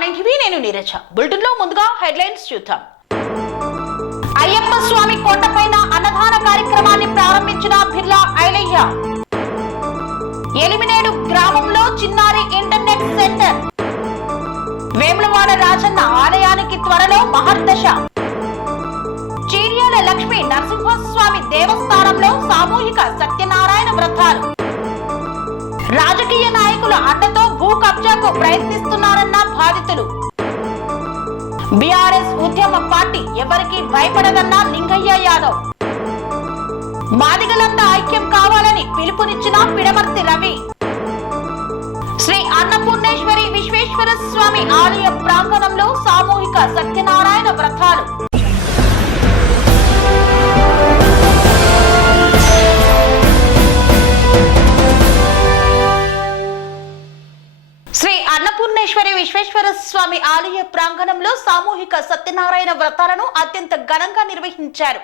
ఆనందివి నేను నీరజ. బులెటిన్ లో ముందుగా హెడ్లైన్స్ చూద్దాం. అయ్యప్ప స్వామి కొండపైన అన్నదాన కార్యక్రమాన్ని ప్రారంభించిన బిర్లా ఐలయ్య. ఎలిమినేడు గ్రామంలో చిన్నారి ఇంటర్నెట్ సెంటర్. వేములవాడ రాజన్న ఆలయానికి త్వరలో మహర్దశ. చీర్యాల లక్ష్మీ నరసింహస్వామి దేవస్థానంలో సామూహిక సత్యనారాయణ వ్రతాలు. రాజకీయ నాయకుల అండతో భూ కబ్జాకు ప్రయత్నిస్తున్నారన్న బాధితులు. బీఆర్ఎస్ ఉద్యమ పార్టీ ఎవరికి భయపడదన్న లింగయ్య యాదవ్. మాదిగలంతా ఐక్యం కావాలని పిలుపునిచ్చిన పిడమర్తి రవి. శ్రీ అన్నపూర్ణేశ్వరి విశ్వేశ్వర స్వామి ఆలయ ప్రాంగణంలో సామూహిక సత్యనారాయణ వ్రతాలు. శ్రీ అన్నపూర్ణేశ్వరి విశ్వేశ్వర స్వామి ఆలయ ప్రాంగణంలో సామూహిక సత్యనారాయణ వ్రతాలను అత్యంత ఘనంగా నిర్వహించారు.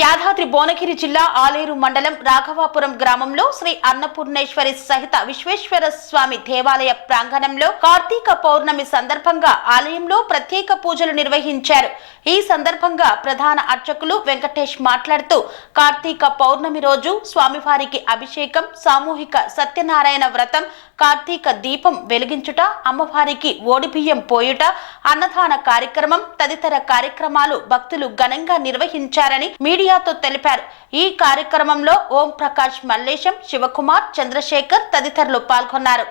యాదాద్రి భువనగిరి జిల్లా ఆలేరు మండలం రాఘవాపురం గ్రామంలో శ్రీ అన్నపూర్ణేశ్వరి సహిత విశ్వేశ్వర స్వామి దేవాలయ ప్రాంగణంలో కార్తీక పౌర్ణమి సందర్భంగా ఆలయంలో ప్రత్యేక పూజలు నిర్వహించారు. ఈ సందర్భంగా ప్రధాన అర్చకులు వెంకటేష్ మాట్లాడుతూ కార్తీక పౌర్ణమి రోజు స్వామివారికి అభిషేకం, సామూహిక సత్యనారాయణ వ్రతం, కార్తీక దీపం వెలిగించుట, అమ్మవారికి ఓడిబియ్యం పోయుట, అన్నదాన కార్యక్రమం తదితర కార్యక్రమాలు భక్తులు ఘనంగా నిర్వహించారని మీడియాతో తెలిపారు. ఈ కార్యక్రమంలో ఓం ప్రకాష్, మల్లేశం, శివకుమార్, చంద్రశేఖర్ తదితరులు పాల్గొన్నారు.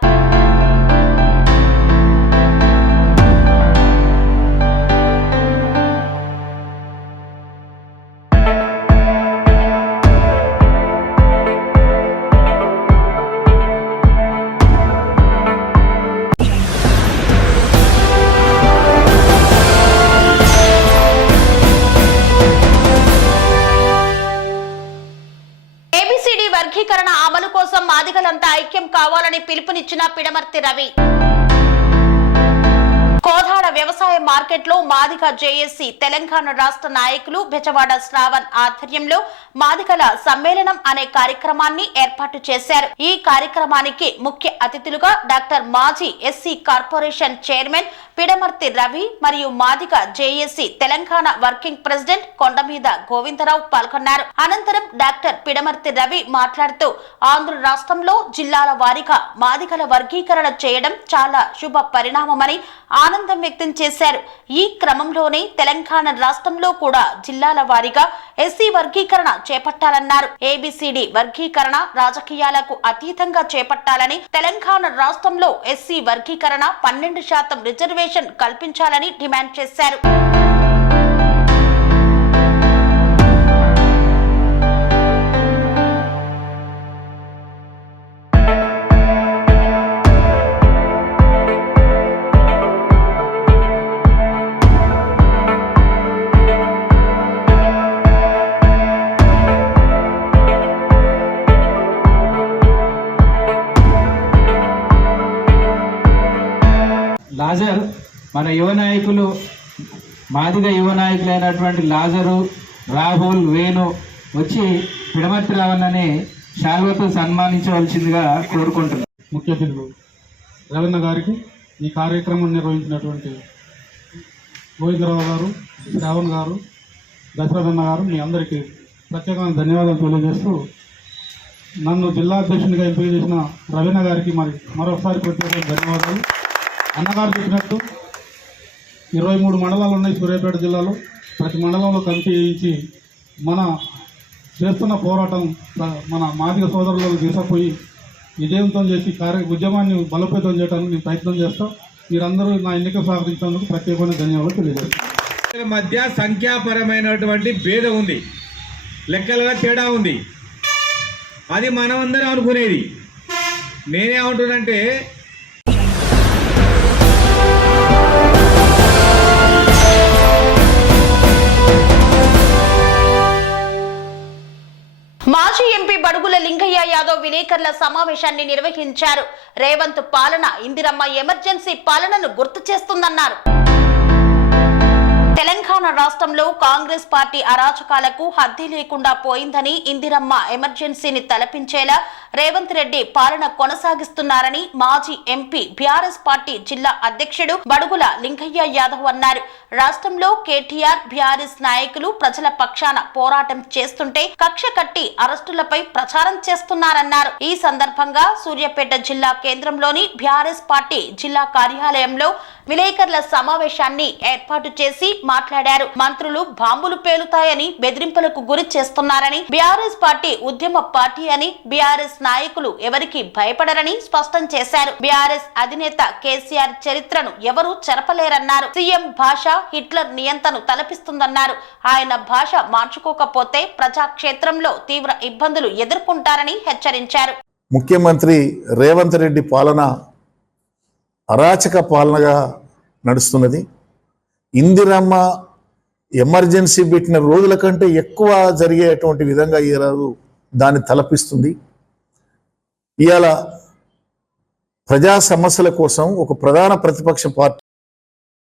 వర్గీకరణ అమలు కోసం మాదిగలంతా ఐక్యం కావాలని పిలుపునిచ్చిన పిడమర్తి రవి. కోదాడ వ్యవసాయ మార్కెట్లో మాదిగ జేఏసీ తెలంగాణ రాష్ట్ర నాయకులు బెజవాడ శ్రావణ్ ఆధ్వర్యంలో మాదిగల సమ్మేళనం అనే కార్యక్రమాన్ని ఏర్పాటు చేశారు. ఈ కార్యక్రమానికి ముఖ్య అతిథులుగా డాక్టర్ మాజీ SC corporation chairman Pidamarthi Ravi మరియు Madiga JAC Telangana working president Kondameeda Govindarao పాల్గొన్నారు. అనంతరం డాక్టర్ పిడమర్తి రవి మాట్లాడుతూ ఆంధ్ర రాష్ట్రంలో జిల్లాల వారీగా మాదిగల వర్గీకరణ చేయడం చాలా శుభ పరిణామమని ఆనందం వ్యక్తం చేశారు. ఈ క్రమంలోనే తెలంగాణ రాష్ట్రంలో కూడా జిల్లాల వారీగా ఎస్సీ వర్గీకరణ చేపట్టాలన్నారు. ఏబిసిడి వర్గీకరణ రాజకీయాలకు అతీతంగా చేపట్టాలని, తెలంగాణ రాష్ట్రంలో ఎస్సీ వర్గీకరణ 12% రిజర్వేషన్ కల్పించాలని డిమాండ్ చేశారు. లాజర్ మన యువ నాయకులు, మాదిగ యువ నాయకులైనటువంటి లాజరు, రాహుల్, వేణు వచ్చి పిడమర్తి రావణని శాల్వతో సన్మానించవలసిందిగా కోరుకుంటున్నారు. ముఖ్య అతిథులు రవీణ గారికి, ఈ కార్యక్రమం నిర్వహించినటువంటి గోవిందరావు గారు, శ్రావణ్ గారు, దశరథన్న గారు, మీ అందరికీ ప్రత్యేకమైన ధన్యవాదాలు తెలియజేస్తూ, నన్ను జిల్లా అధ్యక్షునిగా ఎంపిక చేసిన రవీణ గారికి మరొకసారి ప్రత్యేకమైన ధన్యవాదాలు. అన్నగారు చెప్పినట్టు 23 మండలాలు ఉన్నాయి సూర్యాపేట జిల్లాలో. ప్రతి మండలంలో కమిటీ వేయించి మన చేస్తున్న పోరాటం మన మాదిగ సోదరులకు తీసుకుపోయి విజయవంతం చేసి ఉద్యమాన్ని బలోపేతం చేయడానికి నేను ప్రయత్నం చేస్తాను. మీరందరూ నా ఎన్నిక సహకరించినందుకు ప్రత్యేకమైన ధన్యవాదాలు తెలియజేస్తాను. మధ్య సంఖ్యాపరమైనటువంటి భేదం ఉంది, లెక్కలుగా తేడా ఉంది. అది మనమందరం అనుకునేది. నేనేమంటున్నంటే మాజీ ఎంపీ బడుగుల లింగయ్య యాదవ్ విలేకరుల సమావేశాన్ని నిర్వహించారు. రేవంత్ పాలన ఇందిరమ్మ ఎమర్జెన్సీ పాలనను గుర్తు చేస్తుందన్నారు. తెలంగాణ రాష్ట్రంలో కాంగ్రెస్ పార్టీ అరాచకాలకు హద్దు లేకుండా పోయిందని, ఇందిరమ్మ ఎమర్జెన్సీని తలపించేలా రేవంత్ రెడ్డి పాలన కొనసాగిస్తున్నారని మాజీ ఎంపీ బీఆర్ఎస్ పార్టీ జిల్లా అధ్యక్షుడు బడుగుల లింగయ్య యాదవ్ అన్నారు. రాష్ట్రంలో కేటీఆర్ బీఆర్ఎస్ నాయకులు ప్రజల పక్షాన పోరాటం చేస్తుంటే కక్ష కట్టి అరెస్టులపై ప్రచారం చేస్తున్నారన్నారు. ఈ సందర్భంగా సూర్యాపేట జిల్లా కేంద్రంలోని బీఆర్ఎస్ పార్టీ జిల్లా కార్యాలయంలో విలేకరుల సమావేశాన్ని ఏర్పాటు చేసి మాట్లాడారు. మంత్రులు బాంబులు పేలుతాయని బెదిరింపులకు గురి చేస్తున్నారని, బీఆర్ఎస్ పార్టీ ఉద్యమ పార్టీ అని, బీఆర్ఎస్ నాయకులు ఎవరికి భయపడరని స్పష్టం చేశారు. బీఆర్ఎస్ అధినేత కేసీఆర్ చరిత్రను ఎవరూ చెరపలేరన్నారు. సీఎం భాష హిట్లర్ నియంతను తలపిస్తుందన్నారు. ఆయన భాష మార్చుకోకపోతే ప్రజాక్షేత్రంలో తీవ్ర ఇబ్బందులు ఎదుర్కొంటారని హెచ్చరించారు. ముఖ్యమంత్రి రేవంత్ రెడ్డి పాలన అరాచక పాలనగా నడుస్తున్నది. ఇందిరమ్మ ఎమర్జెన్సీ పెట్టిన రోజుల కంటే ఎక్కువ జరిగేటువంటి విధంగా ఈరోజు దాన్ని తలపిస్తుంది. ఇవాళ ప్రజా సమస్యల కోసం ఒక ప్రధాన ప్రతిపక్ష పార్టీ